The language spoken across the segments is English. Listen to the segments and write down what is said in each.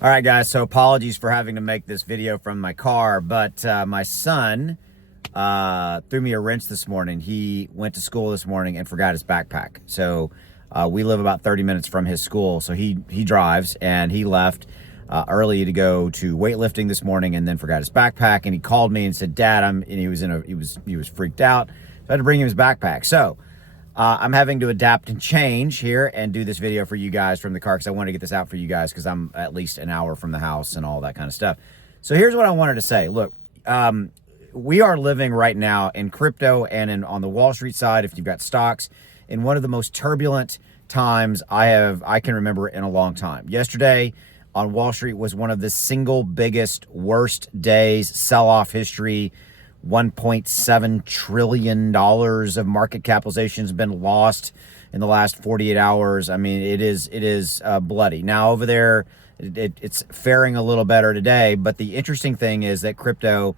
All right, guys, so apologies for having to make this video from my car, but my son threw me a wrench this morning. He went to school this morning and forgot his backpack. So we live about 30 minutes from his school, so he drives, and he left early to go to weightlifting this morning and then forgot his backpack, and he called me and said, Dad, and he was freaked out. So I had to bring him his backpack. So I'm having to adapt and change here and do this video for you guys from the car because I want to get this out for you guys because I'm at least an hour from the house and all that kind of stuff. So here's what I wanted to say. Look, we are living right now in crypto and on the Wall Street side, if you've got stocks, in one of the most turbulent times I can remember in a long time. Yesterday on Wall Street was one of the single biggest, worst days, sell-off history. $1.7 trillion of market capitalization has been lost in the last 48 hours. I mean, it is bloody. Now over there, it's faring a little better today, but the interesting thing is that crypto,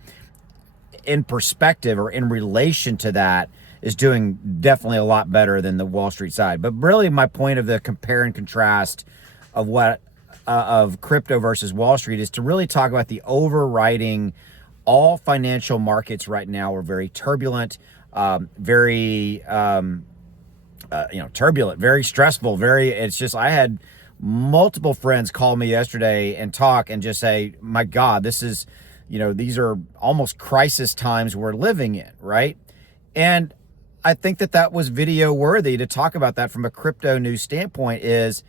in perspective or in relation to that, is doing definitely a lot better than the Wall Street side. But really, my point of the compare and contrast of of crypto versus Wall Street is to really talk about the overriding. All financial markets right now are very turbulent, very turbulent, very stressful. It's just, I had multiple friends call me yesterday and talk and just say, my God, this is, these are almost crisis times we're living in, right? And I think that was video worthy to talk about that from a crypto news standpoint. Is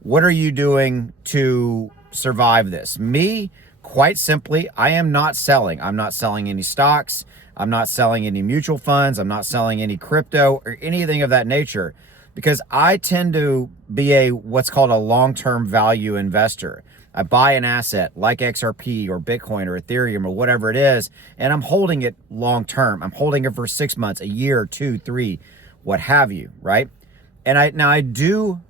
what are you doing to survive this? Me, quite simply, I am not selling. I'm not selling any stocks. I'm not selling any mutual funds. I'm not selling any crypto or anything of that nature, because I tend to be what's called a long-term value investor. I buy an asset like XRP or Bitcoin or Ethereum or whatever it is, and I'm holding it long-term. I'm holding it for 6 months, a year, 2, 3, what have you, right? And I do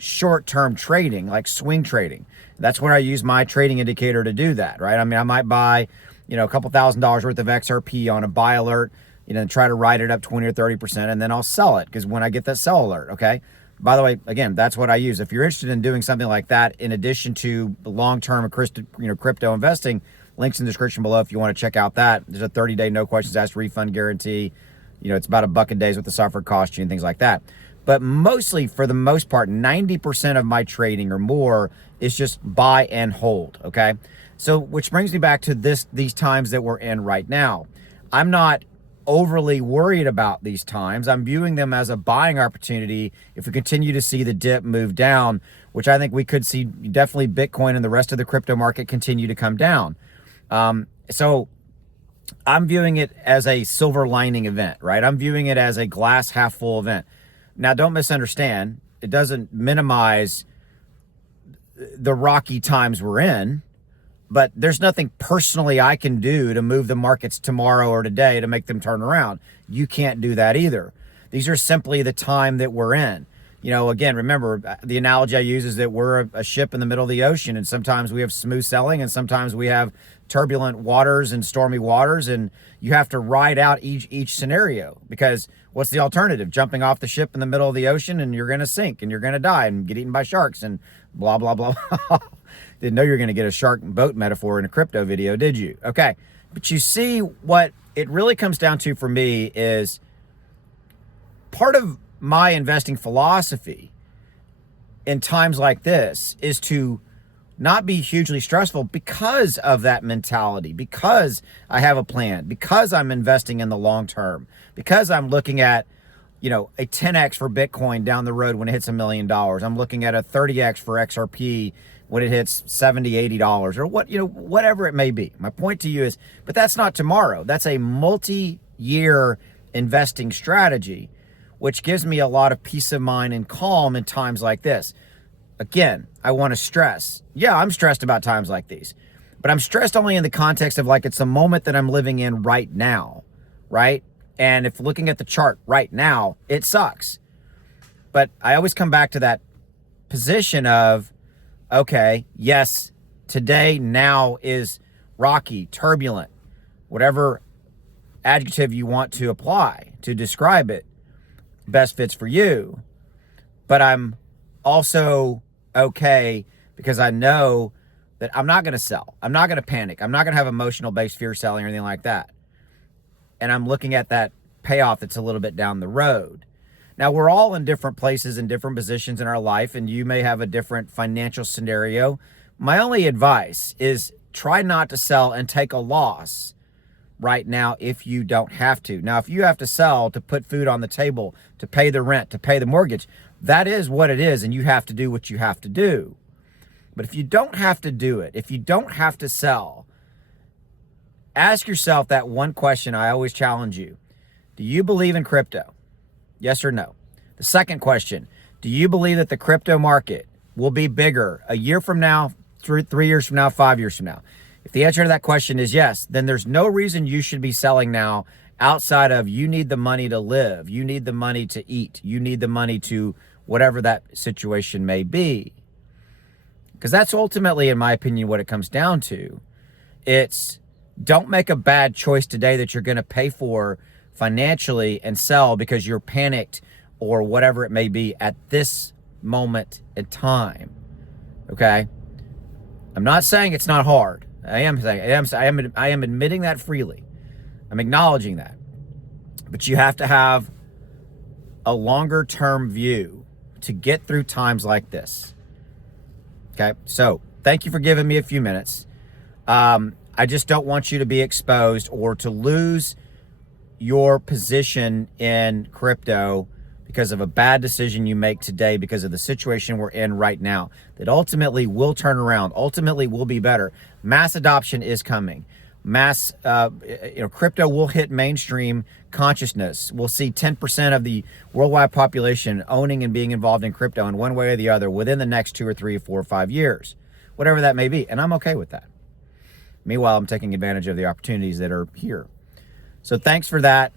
short-term trading, like swing trading. That's where I use my trading indicator to do that, right? I mean, I might buy, a couple $1,000s worth of XRP on a buy alert, and try to ride it up 20 or 30%, and then I'll sell it because when I get that sell alert, okay? By the way, again, that's what I use. If you're interested in doing something like that, in addition to long-term crypto investing, links in the description below if you want to check out that. There's a 30-day no questions asked refund guarantee. It's about $1 a day is what the software costs you and things like that. But mostly, for the most part, 90% of my trading or more is just buy and hold, okay? So, which brings me back to these times that we're in right now. I'm not overly worried about these times. I'm viewing them as a buying opportunity if we continue to see the dip move down, which I think we could see definitely Bitcoin and the rest of the crypto market continue to come down. So I'm viewing it as a silver lining event, right? I'm viewing it as a glass half full event. Now, don't misunderstand. It doesn't minimize the rocky times we're in, but there's nothing personally I can do to move the markets tomorrow or today to make them turn around. You can't do that either. These are simply the time that we're in. Again, remember, the analogy I use is that we're a ship in the middle of the ocean, and sometimes we have smooth sailing and sometimes we have turbulent waters and stormy waters, and you have to ride out each scenario, because what's the alternative? Jumping off the ship in the middle of the ocean and you're going to sink and you're going to die and get eaten by sharks and blah, blah, blah. Didn't know you were going to get a shark boat metaphor in a crypto video, did you? Okay. But you see, what it really comes down to for me is part of my investing philosophy in times like this is to not be hugely stressful because of that mentality, because I have a plan, because I'm investing in the long term, because I'm looking at, a 10x for Bitcoin down the road when it hits $1 million. I'm looking at a 30x for XRP when it hits $70, $80, or whatever it may be. My point to you is, but that's not tomorrow. That's a multi-year investing strategy, which gives me a lot of peace of mind and calm in times like this. Again, I want to stress. Yeah, I'm stressed about times like these, but I'm stressed only in the context of it's the moment that I'm living in right now, right? And if looking at the chart right now, it sucks. But I always come back to that position of, okay, yes, today, now is rocky, turbulent, whatever adjective you want to apply to describe it best fits for you. But I'm also okay because I know that I'm not going to sell. I'm not going to panic. I'm not going to have emotional based fear selling or anything like that. And I'm looking at that payoff that's a little bit down the road. Now, we're all in different places and different positions in our life, and you may have a different financial scenario. My only advice is try not to sell and take a loss right now if you don't have to. Now, if you have to sell to put food on the table, to pay the rent, to pay the mortgage, that is what it is, and you have to do what you have to do. But if you don't have to do it, if you don't have to sell, ask yourself that one question I always challenge you. Do you believe in crypto? Yes or no? The second question, do you believe that the crypto market will be bigger a year from now, 3 years from now, 5 years from now? If the answer to that question is yes, then there's no reason you should be selling now outside of you need the money to live. You need the money to eat. You need the money to whatever that situation may be. Because that's ultimately, in my opinion, what it comes down to. It's don't make a bad choice today that you're going to pay for financially and sell because you're panicked or whatever it may be at this moment in time. Okay? I'm not saying it's not hard. I am admitting that freely. I'm acknowledging that. But you have to have a longer term view to get through times like this. Okay? So, thank you for giving me a few minutes. I just don't want you to be exposed or to lose your position in crypto because of a bad decision you make today because of the situation we're in right now that ultimately will turn around, ultimately will be better. Mass adoption is coming. Crypto will hit mainstream consciousness. We'll see 10% of the worldwide population owning and being involved in crypto in one way or the other within the next 2 or 3 or 4 or 5 years, whatever that may be. And I'm okay with that. Meanwhile, I'm taking advantage of the opportunities that are here. So thanks for that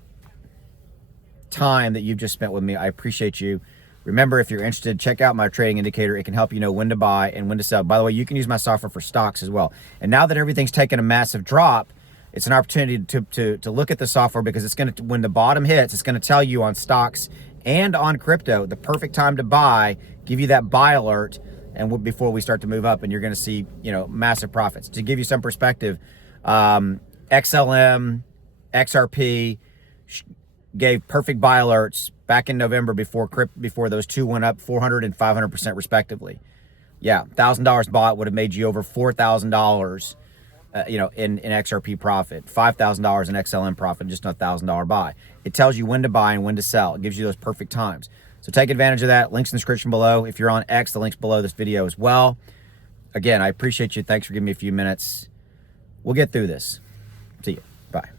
time that you've just spent with me. I appreciate you. Remember, if you're interested, check out my trading indicator. It can help you know when to buy and when to sell. By the way, you can use my software for stocks as well. And now that everything's taken a massive drop, it's an opportunity to look at the software because it's going to, when the bottom hits, it's going to tell you on stocks and on crypto the perfect time to buy, give you that buy alert, and before we start to move up, and you're going to see, massive profits. To give you some perspective, XLM, XRP gave perfect buy alerts back in November before those two went up 400 and 500% respectively. Yeah, $1,000 bought would have made you over $4,000, in XRP profit, $5,000 in XLM profit, just a $1,000 buy. It tells you when to buy and when to sell. It gives you those perfect times. So take advantage of that. Links in the description below. If you're on X, the link's below this video as well. Again, I appreciate you. Thanks for giving me a few minutes. We'll get through this. See you. Bye.